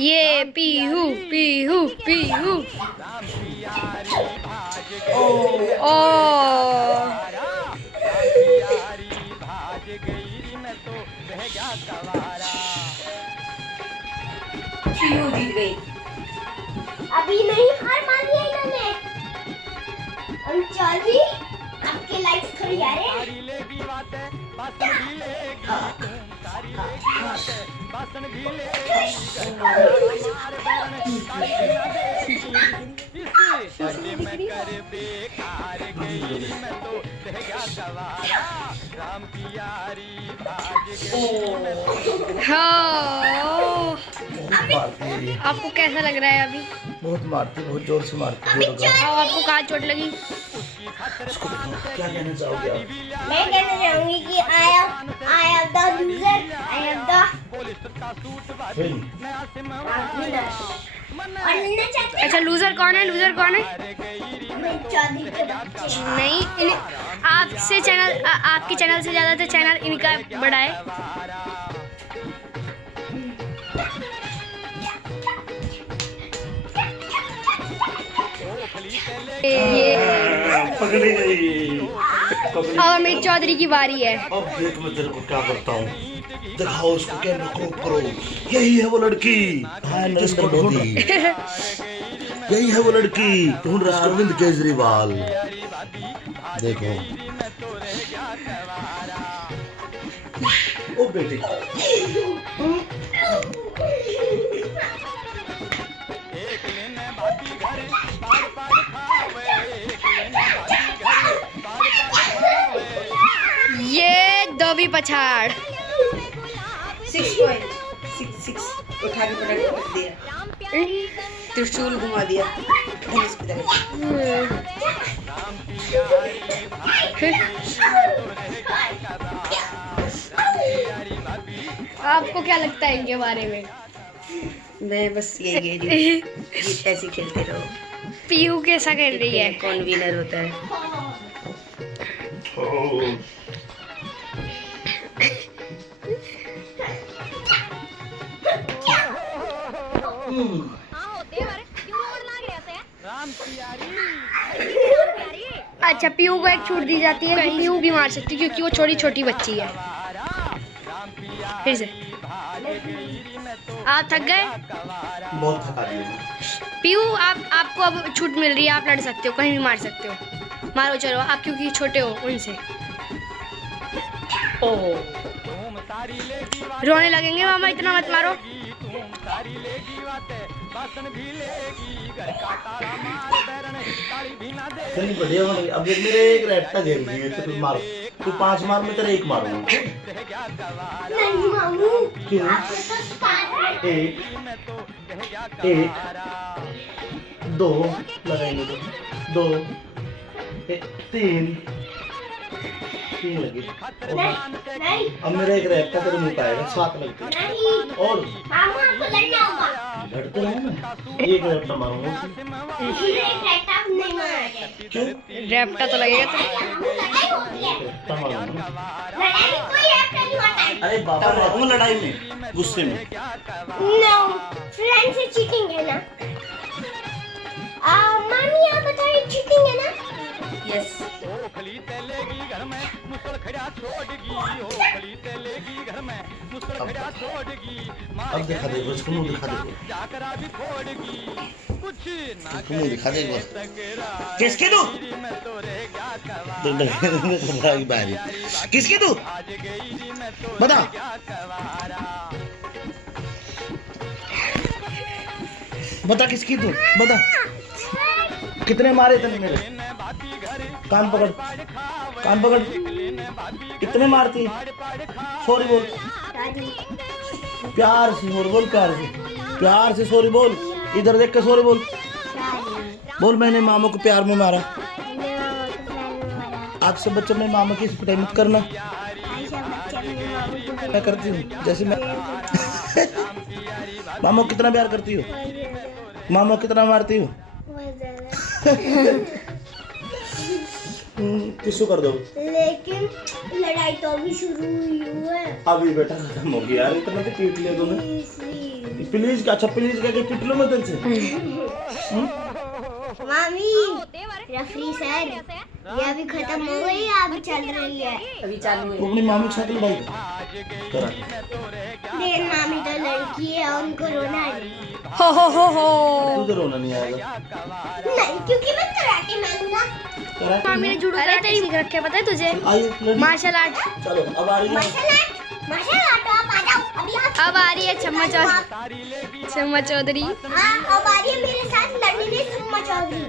ये पीहू पीहू पीहू। ओ पीहू जीत गई। अभी नहीं, हार मान लिया इन्होंने। हम चौधरी आपके लाइक्स थोड़ी आ रहे हैं। हाँ, आपको कैसा लग रहा है अभी? बहुत मारती, बहुत जोर से मारती। आपको कहाँ चोट लगी? क्या कहना चाहोगे आप? मैं कहना चाहूंगी कि I am the loser, I am the अच्छा, लूजर कौन है? लूजर कौन है? चौधरी के बच्चे। नहीं, आपसे चैनल, आपके चैनल से ज्यादा तो चैनल इनका बड़ा है। पकड़ी गई। अब अमित चौधरी की बारी है। अब देख मैं तेरे को क्या करता हूँ। दिखाओ उसको, कैमरा क्रॉप करो। यही है वो लड़की। हाँ, नरेंद्र मोदी। यही है वो लड़की। ढूंढ रहा अरविंद केजरीवाल। देखो ओ बेटी। ये दबी पछाड़। 6.66 उठा के पटक दिया, त्रिशूल घुमा दिया, धनुष की तरह। आपको क्या लगता है इनके बारे में? मैं बस ये जीत ऐसे खेलते रहो। पीहू कैसा कर रही है? कौन विनर होता है? अच्छा, पीहू को एक छूट दी जाती है कि पीहू भी मार सकती है क्योंकि वो छोटी छोटी बच्ची है। फिर से आप थक गए? बहुत थका दिया। पीहू, आपको अब छूट मिल रही है, आप लड़ सकते हो, कहीं भी मार सकते हो। मारो चलो, आप क्योंकि छोटे हो उनसे। रोने लगेंगे मामा, इतना मत मारो। चलिए बढ़िया हो गई। अब देख मेरे एक रैप्टा घेर दिए तो तू मार। तू 5 मार, मैं तेरे 1 मारूंगा। नहीं मामू। क्यों? एक 2 लगाएंगे तो 2 3 लगी। नहीं अब मेरा एक रैप्टा तेरे मुंह का आएगा, 7 लगते हैं। नहीं और मामू, आपको लड़ना होगा। लड़ते रहे ना, एक रैप्टा मारूंगा। मुझे एक रैप्टा नहीं मारा है। क्यों? रैप्टा तो लगेगा तो। मामू, लड़ाई होती है। रैप्टा मारूंगा। लड़ाई में कोई रैप्टा नहीं होता है। अरे बाबा, मारूंगा लड़ाई में, गुस्से में। नो, फ्रेंड से चीटिंग है ना? मामी आप बताइए, चीटिंग है ना? यस। अब दिखा दे, बस मुंह दिखा दे। मुंह दिखा दे बस। किसके तू? बारी किसके तू? बता। बता किसकी तू? बता। कितने मारे तूने मेरे? कान पकड़, कान पकड़। कितने मारती? सॉरी बोल। प्यार से सॉरी बोल, प्यार से, प्यार से सॉरी बोल। इधर देख के सॉरी बोल। बोल मैंने मामा को प्यार में मारा। आज से बच्चे में मामा की पिटाई मत करना। मैं करती हूँ जैसे मैं। मामा को कितना प्यार करती हो? मामा को कितना मारती हो? टिश्यू कर दो। लेकिन लड़ाई तो अभी शुरू हुई है। अभी बेटा खत्म हो गया यार, इतना तो पीट लिया तूने। प्लीज अच्छा प्लीज क्या पीट लो मैं तेरे से। मामी रेफरी सर ये अभी खत्म हो गई है, अभी चल रही है। अभी चालू है। तू अपनी मामी के साथ लड़ाई कर। देख मामी तो लड़की है, उनको रोना है। हो तुझे रोना नहीं आएगा। नहीं क्योंकि मैं कराटे में हूं ना। मामी ने जुड़ो कराटे सीख रखे पता है तुझे? आइए लड़िए। Martial art. चलो अब आ रही है। मार्शल आर्ट आप आ जाओ अभी। अब आ रही है छम्मा चौधरी। हाँ अब आ रही है मेरे साथ लड़ने में सुम्मा चौधरी।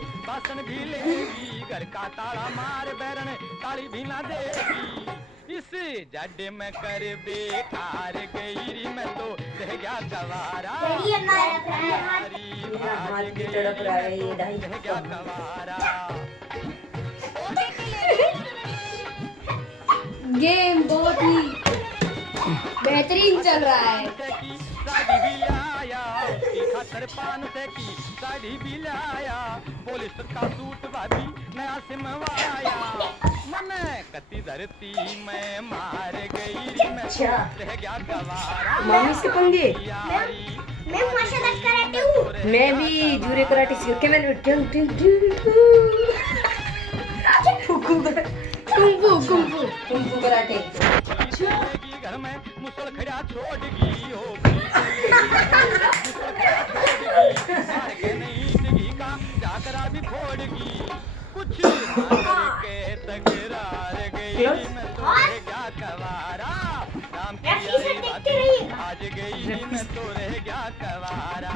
इस जड्डे में कर बेकार गई मैं तो रह गया गवारा। लड़िए हमारा हाथ भी तड़प रहा है ये दाई। गेम बहुत ही बेहतरीन चल रहा है। साड़ी भी लाया खातर पान से की साड़ी भी लाया, पुलिस का सूट भाभी नया सिमवाया। मन कती धरती में मार गई मैं तो रह गया गवारा। मामी से पंगे। मैं मार्शल आर्ट कराटे हूँ। मैं भी जूरे कराटे सीख के मैंने कुंफू कराटे। घर में मुसल खड़ा छोड़ गई हो नहीं का जाकरा भी फोड़गी कुछ के तकरार गई मैं तो रह गया कवारा। राम की आज गई मैं तो रह गया कवारा।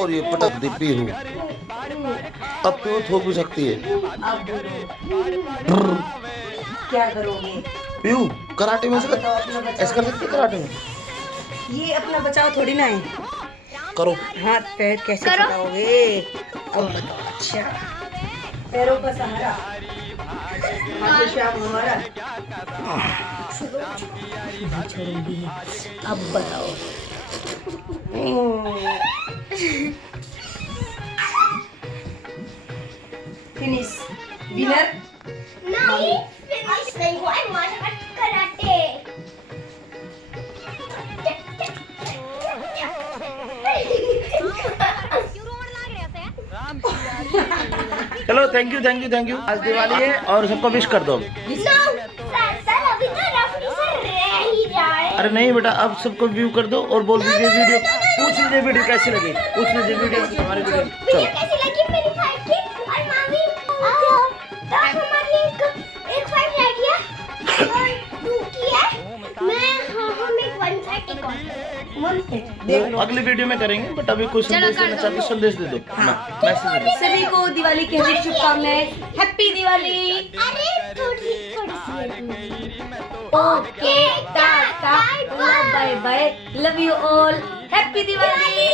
और ये पटक दी पीहू। अब तो थोक भी सकती है। अब बोलो क्या करोगे? पीहू कराटे में अब बताओ अपना ऐसा बचाओ। कर सकती है कराटे में? ये अपना बचाव थोड़ी ना है। करो। हाथ पैर कैसे करो। छुड़ाओगे? अब अच्छा पैरों का सहारा आगे शाम हमारा। छोड़ूंगी। अब बताओ। Finish winner. नहीं फिनिश नहीं हुआ है मार्शल आर्ट कराटे। चलो थैंक यू। आज दिवाली है और सबको विश कर दो। सर अभी तो रेफरी सर रह ही जाए। अरे नहीं बेटा अब सबको व्यू कर दो और बोल दीजिए वीडियो पूछ लीजिए वीडियो कैसी लगी। पूछ लीजिए वीडियो हमारी वीडियो। वीडियो चलो कैसी लगी मेरी फाइट की? और मामी तो हमारी एक फाइट रह गया और टू की है। मैं हम एक वन फाइट एक और देख लो। अगली वीडियो में करेंगे बट अभी कोई संदेश देना चाहते हो संदेश दे दो। मैसेज दे दो। सभी को दिवाली की हार्दिक शुभकामनाएं। हैप्पी दिवाली। अरे थोड़ी सी okay tata bye bye love you all. Happy Diwali.